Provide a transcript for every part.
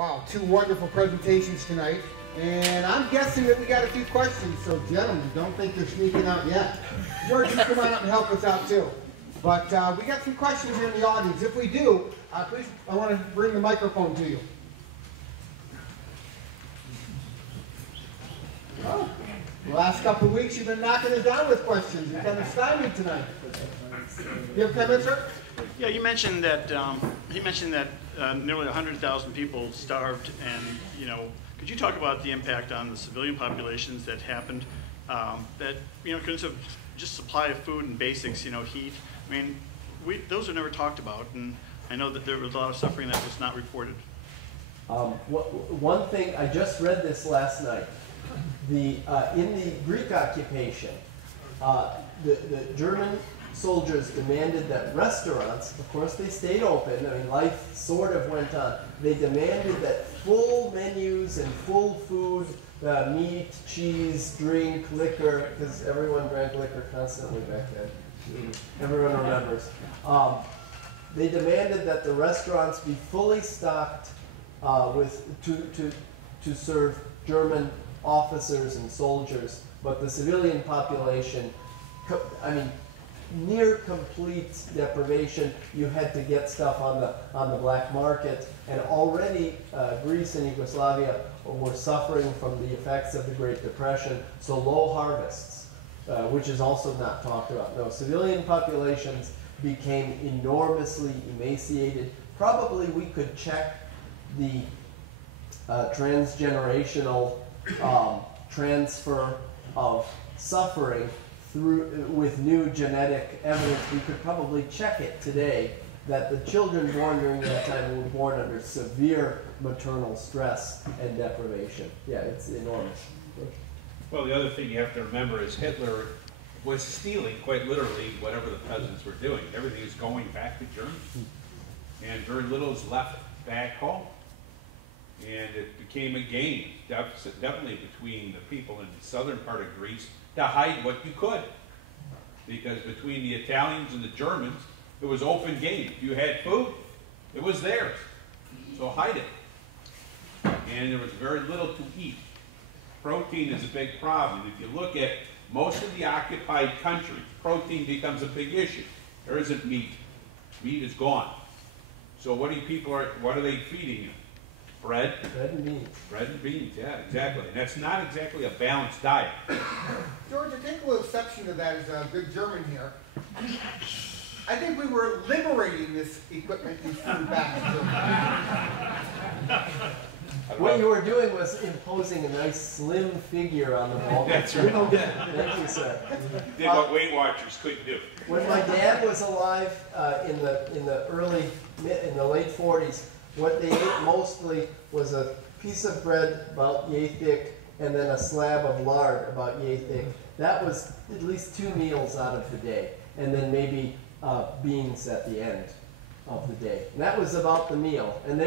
Wow, two wonderful presentations tonight. And I'm guessing that we got a few questions, so gentlemen, don't think you're sneaking out yet. George, you come on out and help us out too. But we got some questions here in the audience. If we do, please, I want to bring the microphone to you. Oh, the last couple of weeks you've been knocking us down with questions. You're kind of stymied tonight. You have comments, sir? Yeah, you mentioned that nearly 100,000 people starved, and could you talk about the impact on the civilian populations that happened? That because of just supply of food and basics, heat. I mean, those are never talked about, and I know that there was a lot of suffering that was not reported. One thing, I just read this last night. In the Greek occupation, the German soldiers demanded that restaurants, of course they stayed open, I mean life sort of went on, they demanded that full menus and full food, meat, cheese, drink, liquor, because everyone drank liquor constantly back then, everyone remembers. They demanded that the restaurants be fully stocked to serve German officers and soldiers, but the civilian population, I mean, near complete deprivation. You had to get stuff on the black market, and already Greece and Yugoslavia were suffering from the effects of the Great Depression, so low harvests, which is also not talked about. No, civilian populations became enormously emaciated. Probably we could check the transgenerational transfer of suffering with new genetic evidence. We could probably check it today that the children born during that time were born under severe maternal stress and deprivation. Yeah, it's enormous. Well, the other thing you have to remember is Hitler was stealing, quite literally, whatever the peasants were doing. Everything is going back to Germany. And very little is left back home. And it became a game, definitely between the people in the southern part of Greece, to hide what you could. Because between the Italians and the Germans, it was open game. If you had food, it was theirs. So hide it. And there was very little to eat. Protein is a big problem. If you look at most of the occupied countries, protein becomes a big issue. There isn't meat. Meat is gone. So what are they feeding you? Bread. Bread and beans. Bread and beans, yeah, exactly. And that's not exactly a balanced diet. George, I think a little exception to that is a good German here. I think we were liberating this equipment and food back to Germany. What you were doing was imposing a nice slim figure on the ball. That's right. Thank you, sir. Did what Weight Watchers couldn't do. When my dad was alive in the late 40s, what they ate mostly was a piece of bread about yay thick and then a slab of lard about yay thick. That was at least 2 meals out of the day, and then maybe beans at the end of the day. And that was about the meal. And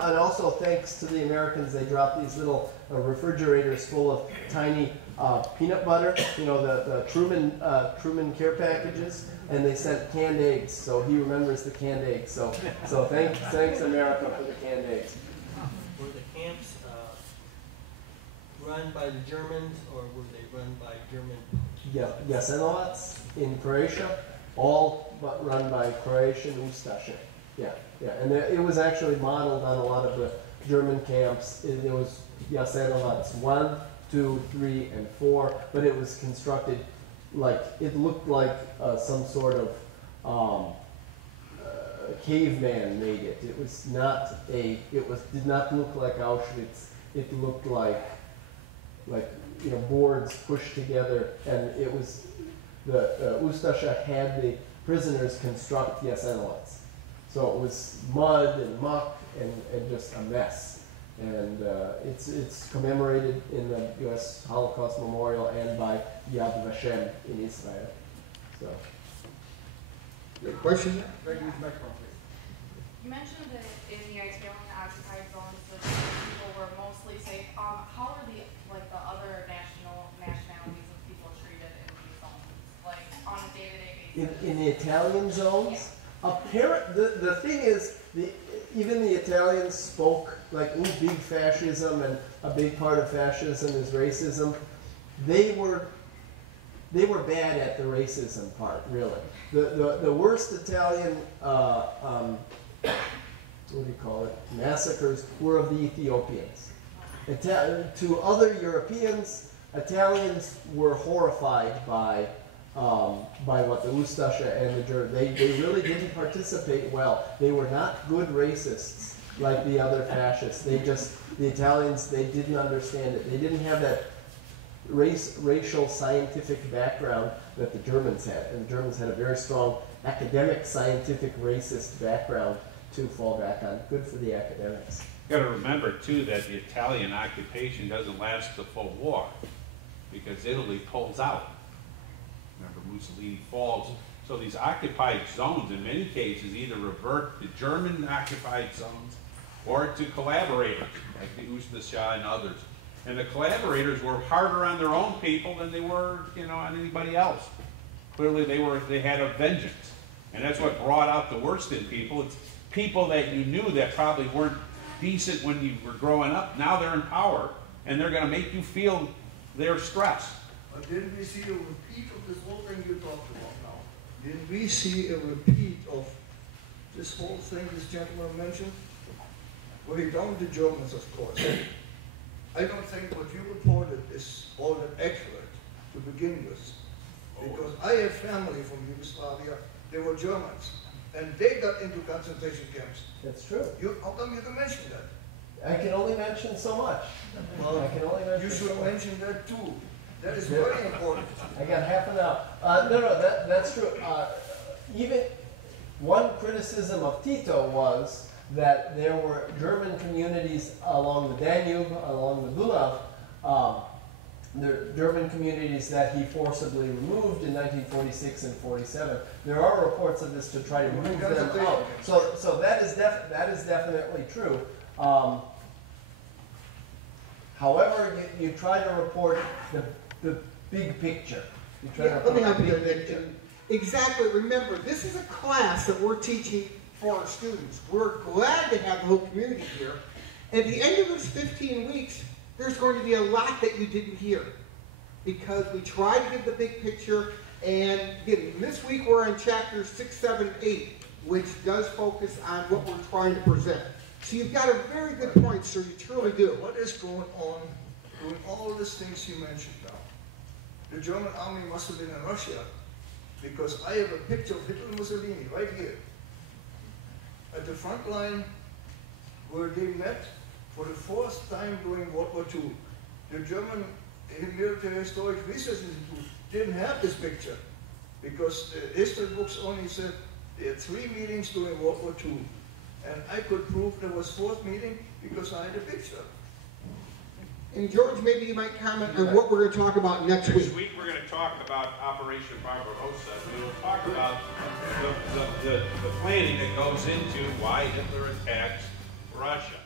also thanks to the Americans, they dropped these little refrigerators full of tiny peanut butter, the Truman care packages, and they sent canned eggs. So he remembers the canned eggs. So thanks America for the canned eggs. Were the camps run by the Germans, or were they run by German? Yeah, Jasenovac in Croatia, all but run by Croatian Ustaše. Yeah, and it was actually modeled on a lot of the German camps. There was Jasenovac 1, 2, 3, and 4, but it was constructed like, it looked like some sort of caveman made it. It was not did not look like Auschwitz. It looked like boards pushed together, and it was the Ustaše had the prisoners construct Jasenovac. So it was mud and muck and just a mess. And it's commemorated in the U.S. Holocaust Memorial and by Yad Vashem in Israel. So. Good question? You mentioned that in the Italian occupied zones, the people were mostly safe. How are the other nationalities of people treated in these zones, like on a day-to-day basis? In the Italian zones, the thing is, even the Italians spoke like, ooh, big fascism, and a big part of fascism is racism. They were bad at the racism part, really. The worst Italian, what do you call it, massacres were of the Ethiopians. To other Europeans, Italians were horrified by what the Ustasha and the Germans, they really didn't participate well. They were not good racists like the other fascists. The Italians, they didn't understand it. They didn't have that racial scientific background that the Germans had. And the Germans had a very strong academic, scientific, racist background to fall back on. Good for the academics. You got to remember, too, that the Italian occupation doesn't last the full war because Italy pulls out. Remember, Mussolini falls. So these occupied zones, in many cases, either revert to German-occupied zones or to collaborators, like the Ustasha and others. And the collaborators were harder on their own people than they were, on anybody else. Clearly, they had a vengeance, and that's what brought out the worst in people. It's people that you knew that probably weren't decent when you were growing up. Now they're in power, and they're going to make you feel their stress. But didn't we see a repeat of this whole thing you talked about now? Didn't we see a repeat of this whole thing this gentleman mentioned? Well, he down the Germans, of course. I don't think what you reported is all that accurate to begin with. Because I have family from Yugoslavia, they were Germans, and they got into concentration camps. That's true. How come you can mention that? I can only mention so much. Well, I can only mention you so should much. mention that too. That is very important. I got half an hour. No, that's true. Even one criticism of Tito was that there were German communities along the Danube, along the Donau, the German communities that he forcibly removed in 1946 and 47. There are reports of this to try to move them out. So that is definitely true. However, you try to report the big picture. You try to Let me report help the you big there, picture. Exactly. Remember, this is a class that we're teaching for our students. We're glad to have the whole community here. At the end of this 15 weeks, there's going to be a lot that you didn't hear because we try to give the big picture. And again, this week we're on chapters 6, 7, 8, which does focus on what we're trying to present. So you've got a very good point, sir. You truly do. What is going on doing all of these things you mentioned now? The German army must have been in Russia because I have a picture of Hitler and Mussolini right here at the front line where they met for the first time during World War II. The German Military Historic Research Institute didn't have this picture because the history books only said there had 3 meetings during World War II. And I could prove there was 4th meeting because I had a picture. And George, maybe you might comment on what we're going to talk about next week. Next week we're going to talk about Operation Barbarossa. We will talk about the planning that goes into why Hitler attacks Russia.